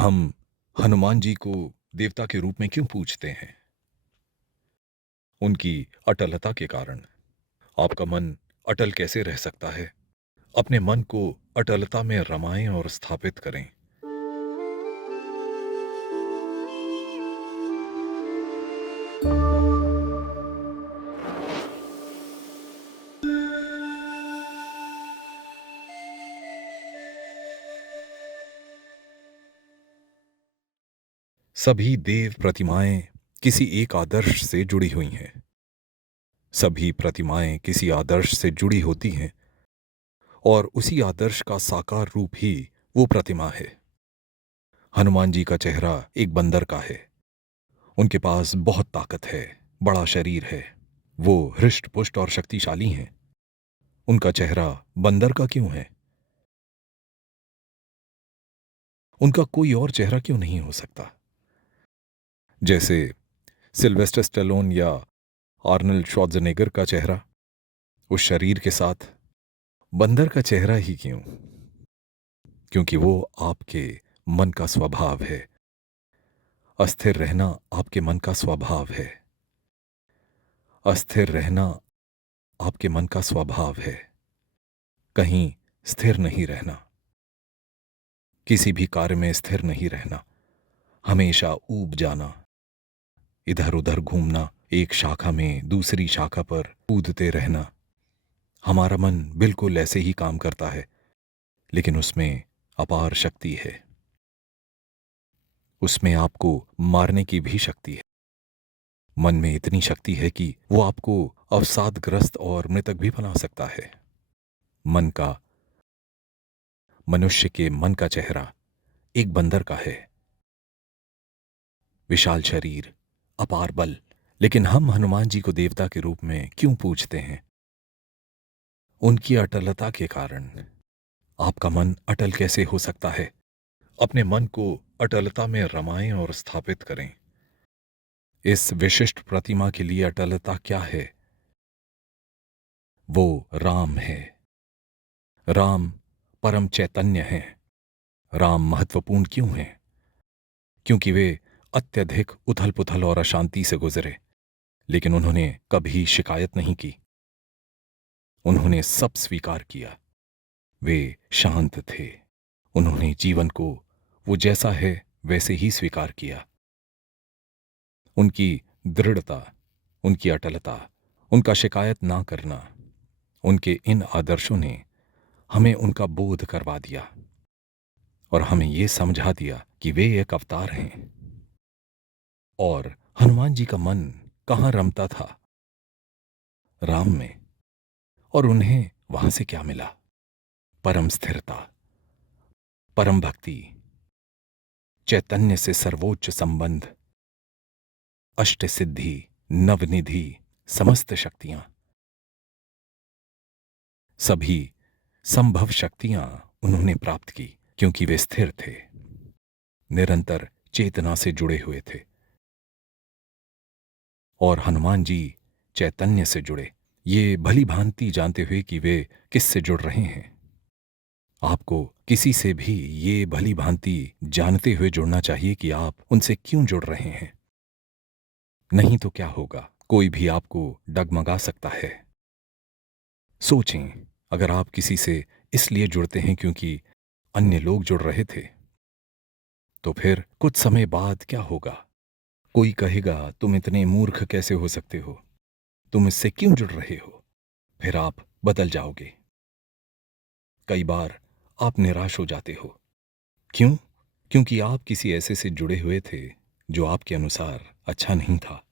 हम हनुमान जी को देवता के रूप में क्यों पूजते हैं? उनकी अटलता के कारण। आपका मन अटल कैसे रह सकता है? अपने मन को अटलता में रमाएं और स्थापित करें। सभी देव प्रतिमाएं किसी एक आदर्श से जुड़ी हुई हैं। सभी प्रतिमाएं किसी आदर्श से जुड़ी होती हैं और उसी आदर्श का साकार रूप ही वो प्रतिमा है। हनुमान जी का चेहरा एक बंदर का है। उनके पास बहुत ताकत है, बड़ा शरीर है। वो हृष्ट पुष्ट और शक्तिशाली हैं। उनका चेहरा बंदर का क्यों है? उनका कोई और चेहरा क्यों नहीं हो सकता? जैसे सिल्वेस्टर स्टेलोन या आर्नल्ड श्वार्ज़नेगर का चेहरा, उस शरीर के साथ बंदर का चेहरा ही क्यों? क्योंकि वो आपके मन का स्वभाव है। अस्थिर रहना आपके मन का स्वभाव है। अस्थिर रहना आपके मन का स्वभाव है। कहीं स्थिर नहीं रहना, किसी भी कार्य में स्थिर नहीं रहना, हमेशा ऊब जाना, इधर उधर घूमना, एक शाखा में दूसरी शाखा पर कूदते रहना। हमारा मन बिल्कुल ऐसे ही काम करता है, लेकिन उसमें अपार शक्ति है। उसमें आपको मारने की भी शक्ति है। मन में इतनी शक्ति है कि वो आपको अवसादग्रस्त और मृतक भी बना सकता है। मन का, मनुष्य के मन का चेहरा एक बंदर का है। विशाल शरीर, अपार बल। लेकिन हम हनुमान जी को देवता के रूप में क्यों पूजते हैं? उनकी अटलता के कारण। आपका मन अटल कैसे हो सकता है? अपने मन को अटलता में रमाएं और स्थापित करें। इस विशिष्ट प्रतिमा के लिए अटलता क्या है? वो राम है। राम परम चैतन्य हैं। राम महत्वपूर्ण क्यों हैं? क्योंकि वे अत्यधिक उथल पुथल और अशांति से गुजरे, लेकिन उन्होंने कभी शिकायत नहीं की। उन्होंने सब स्वीकार किया। वे शांत थे। उन्होंने जीवन को वो जैसा है वैसे ही स्वीकार किया। उनकी दृढ़ता, उनकी अटलता, उनका शिकायत ना करना, उनके इन आदर्शों ने हमें उनका बोध करवा दिया और हमें ये समझा दिया कि वे एक अवतार हैं। और हनुमान जी का मन कहाँ रमता था? राम में। और उन्हें वहां से क्या मिला? परम स्थिरता, परम भक्ति, चैतन्य से सर्वोच्च संबंध, अष्ट सिद्धि, नवनिधि, समस्त शक्तियां, सभी संभव शक्तियां उन्होंने प्राप्त की क्योंकि वे स्थिर थे, निरंतर चेतना से जुड़े हुए थे। और हनुमान जी चैतन्य से जुड़े, ये भली भांति जानते हुए कि वे किससे जुड़ रहे हैं। आपको किसी से भी ये भली भांति जानते हुए जुड़ना चाहिए कि आप उनसे क्यों जुड़ रहे हैं। नहीं तो क्या होगा? कोई भी आपको डगमगा सकता है। सोचें, अगर आप किसी से इसलिए जुड़ते हैं क्योंकि अन्य लोग जुड़ रहे थे, तो फिर कुछ समय बाद क्या होगा? कोई कहेगा, तुम इतने मूर्ख कैसे हो सकते हो? तुम इससे क्यों जुड़ रहे हो? फिर आप बदल जाओगे। कई बार आप निराश हो जाते हो। क्यों? क्योंकि आप किसी ऐसे से जुड़े हुए थे जो आपके अनुसार अच्छा नहीं था।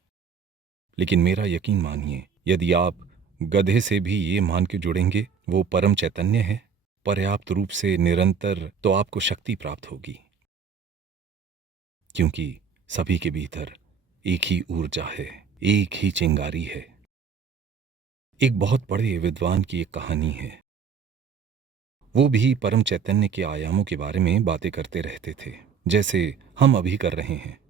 लेकिन मेरा यकीन मानिए, यदि आप गधे से भी ये मान के जुड़ेंगे वो परम चैतन्य है पर्याप्त रूप से निरंतर, तो आपको शक्ति प्राप्त होगी। क्योंकि सभी के भीतर एक ही ऊर्जा है, एक ही चिंगारी है। एक बहुत बड़े विद्वान की एक कहानी है। वो भी परम चैतन्य के आयामों के बारे में बातें करते रहते थे, जैसे हम अभी कर रहे हैं।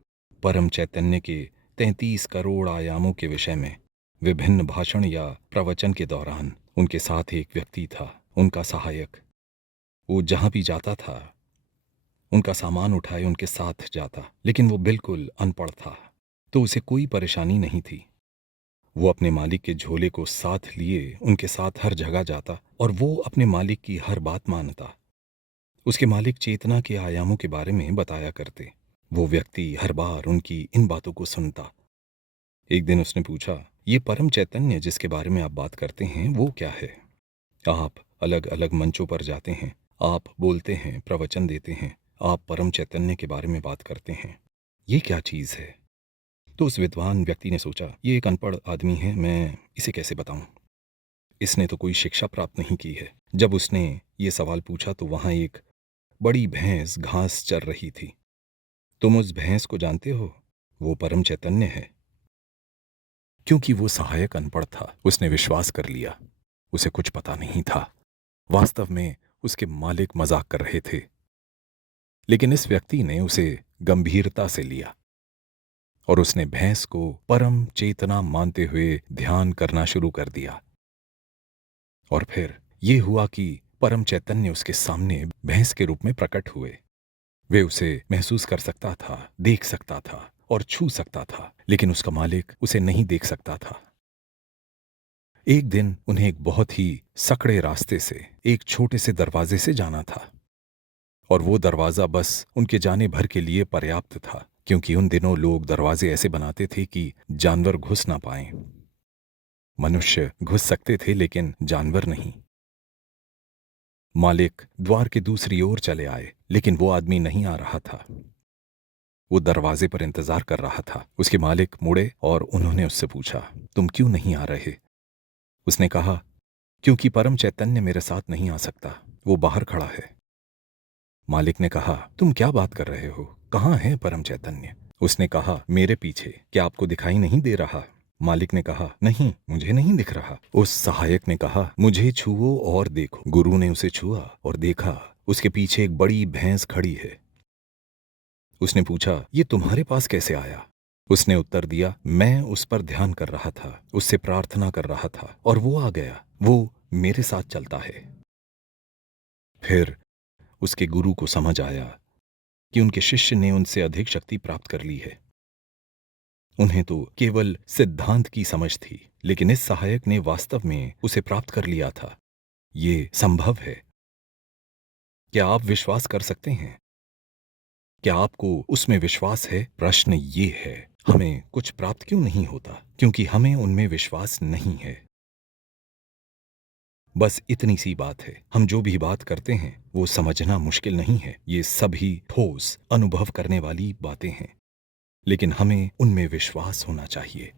परम चैतन्य के 33 करोड़ आयामों के विषय में विभिन्न भाषण या प्रवचन के दौरान उनके साथ एक व्यक्ति था, उनका सहायक। वो जहां भी जाता था उनका सामान उठाए उनके साथ जाता, लेकिन वो बिल्कुल अनपढ़ था, तो उसे कोई परेशानी नहीं थी। वो अपने मालिक के झोले को साथ लिए उनके साथ हर जगह जाता और वो अपने मालिक की हर बात मानता। उसके मालिक चेतना के आयामों के बारे में बताया करते। वो व्यक्ति हर बार उनकी इन बातों को सुनता। एक दिन उसने पूछा, ये परम चैतन्य जिसके बारे में आप बात करते हैं वो क्या है? आप अलग अलग मंचों पर जाते हैं, आप बोलते हैं, प्रवचन देते हैं, आप परम चैतन्य के बारे में बात करते हैं, ये क्या चीज़ है? तो उस विद्वान व्यक्ति ने सोचा, ये एक अनपढ़ आदमी है, मैं इसे कैसे बताऊं? इसने तो कोई शिक्षा प्राप्त नहीं की है। जब उसने ये सवाल पूछा तो वहां एक बड़ी भैंस घास चर रही थी। तुम उस भैंस को जानते हो? वो परम चैतन्य है। क्योंकि वो सहायक अनपढ़ था, उसने विश्वास कर लिया। उसे कुछ पता नहीं था। वास्तव में उसके मालिक मजाक कर रहे थे, लेकिन इस व्यक्ति ने उसे गंभीरता से लिया और उसने भैंस को परम चेतना मानते हुए ध्यान करना शुरू कर दिया। और फिर ये हुआ कि परम चैतन्य उसके सामने भैंस के रूप में प्रकट हुए। वे उसे महसूस कर सकता था, देख सकता था और छू सकता था, लेकिन उसका मालिक उसे नहीं देख सकता था। एक दिन उन्हें एक बहुत ही सकड़े रास्ते से एक छोटे से दरवाजे से जाना था, और वो दरवाजा बस उनके जाने भर के लिए पर्याप्त था, क्योंकि उन दिनों लोग दरवाजे ऐसे बनाते थे कि जानवर घुस ना पाएं। मनुष्य घुस सकते थे लेकिन जानवर नहीं। मालिक द्वार के दूसरी ओर चले आए, लेकिन वो आदमी नहीं आ रहा था। वो दरवाजे पर इंतजार कर रहा था। उसके मालिक मुड़े और उन्होंने उससे पूछा, तुम क्यों नहीं आ रहे? उसने कहा, क्योंकि परम चैतन्य मेरे साथ नहीं आ सकता, वो बाहर खड़ा है। मालिक ने कहा, तुम क्या बात कर रहे हो? कहाँ है परम चैतन्य? उसने कहा, मेरे पीछे। क्या आपको दिखाई नहीं दे रहा? मालिक ने कहा, नहीं, मुझे नहीं दिख रहा। उस सहायक ने कहा, मुझे छुओ और देखो। गुरु ने उसे छुआ और देखा, उसके पीछे एक बड़ी भैंस खड़ी है। उसने पूछा, ये तुम्हारे पास कैसे आया? उसने उत्तर दिया, मैं उस पर ध्यान कर रहा था, उससे प्रार्थना कर रहा था और वो आ गया। वो मेरे साथ चलता है। फिर उसके गुरु को समझ आया कि उनके शिष्य ने उनसे अधिक शक्ति प्राप्त कर ली है। उन्हें तो केवल सिद्धांत की समझ थी, लेकिन इस सहायक ने वास्तव में उसे प्राप्त कर लिया था। ये संभव है। क्या आप विश्वास कर सकते हैं? क्या आपको उसमें विश्वास है? प्रश्न ये है, हमें कुछ प्राप्त क्यों नहीं होता? क्योंकि हमें उनमें विश्वास नहीं है। बस इतनी सी बात है। हम जो भी बात करते हैं वो समझना मुश्किल नहीं है। ये सभी ठोस अनुभव करने वाली बातें हैं, लेकिन हमें उनमें विश्वास होना चाहिए।